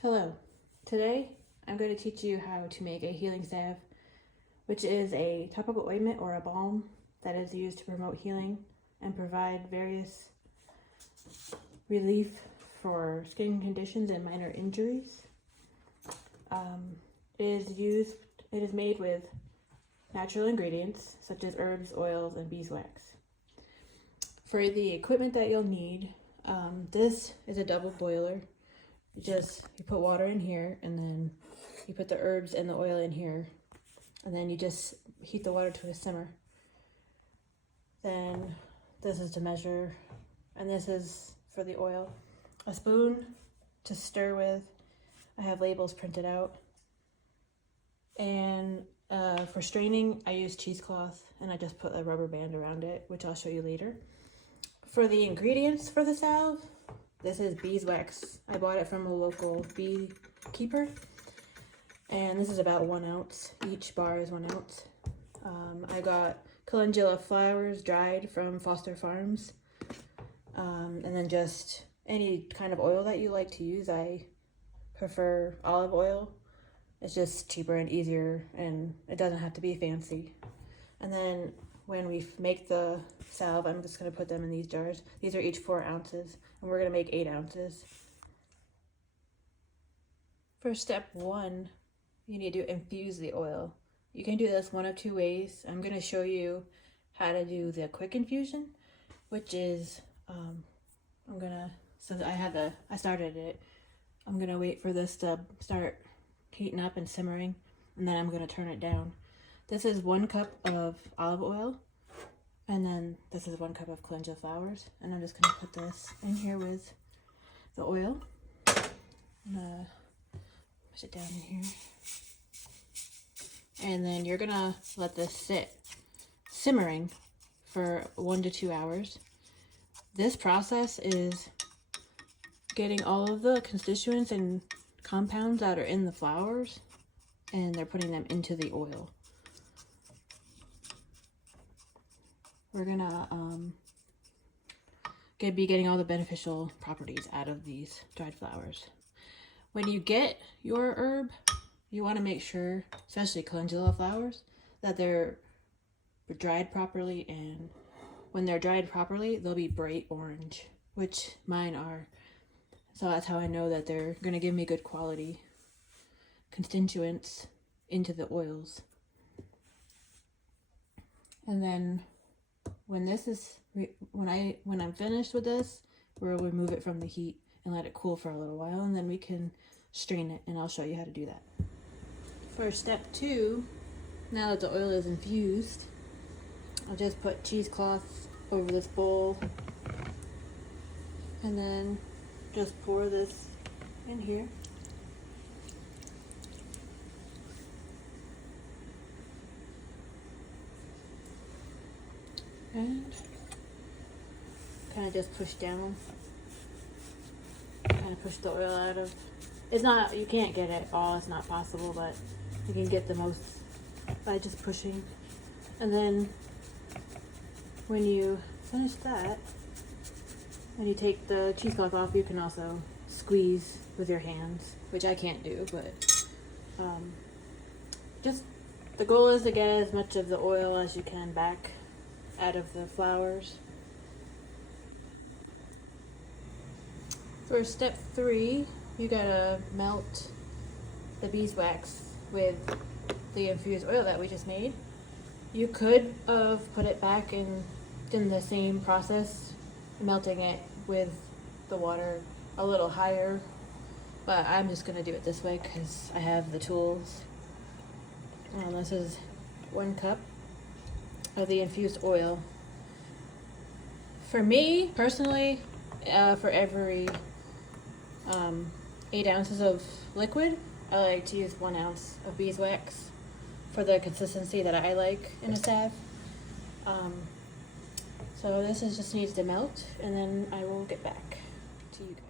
Hello. Today I'm going to teach you how to make a healing salve, which is a topical ointment or a balm that is used to promote healing and provide various relief for skin conditions and minor injuries. It is made with natural ingredients such as herbs, oils, and beeswax. For the equipment that you'll need, this is a double boiler. You put water in here, and then you put the herbs and the oil in here, and then you just heat the water to a simmer. Then this is to measure, and this is for the oil. A spoon to stir with. I have labels printed out. And for straining, I use cheesecloth, and I just put a rubber band around it, which I'll show you later. For the ingredients for the salve, this is beeswax. I bought it from a local beekeeper, and this is about 1 ounce. Each bar is 1 ounce. I got calendula flowers dried from Foster Farms, and then just any kind of oil that you like to use. I prefer olive oil. It's just cheaper and easier, and it doesn't have to be fancy. And then when we make the salve, I'm just going to put them in these jars. These are each 4 ounces, and we're going to make 8 ounces. For step 1, you need to infuse the oil. You can do this one of 2 ways. I'm going to show you how to do the quick infusion, which is, I started it. I'm going to wait for this to start heating up and simmering, and then I'm going to turn it down. This is 1 cup of olive oil, and then this is 1 cup of calendula flowers, and I'm just going to put this in here with the oil. I'm going to push it down in here. And then you're going to let this sit simmering for 1 to 2 hours. This process is getting all of the constituents and compounds that are in the flowers, and they're putting them into the oil. We're gonna be getting all the beneficial properties out of these dried flowers. When you get your herb, you want to make sure, especially calendula flowers, that they're dried properly, and when they're dried properly, they'll be bright orange, which mine are. So that's how I know that they're going to give me good quality constituents into the oils. And then when I'm finished with this, we'll remove it from the heat and let it cool for a little while, and then we can strain it, and I'll show you how to do that. For step 2, now that the oil is infused, I'll just put cheesecloth over this bowl, and then just pour this in here. And kind of just push down, kind of push the oil out of, you can't get it all, it's not possible, but you can get the most by just pushing. And then when you finish that, when you take the cheesecloth off, you can also squeeze with your hands, which I can't do, but just the goal is to get as much of the oil as you can back out of the flowers. For step 3, you gotta melt the beeswax with the infused oil that we just made. You could have put it back in the same process, melting it with the water a little higher, but I'm just gonna do it this way because I have the tools. This is 1 cup of the infused oil. For me personally, for every 8 ounces of liquid, I like to use 1 ounce of beeswax for the consistency that I like in a salve. So this just needs to melt, and then I will get back to you guys.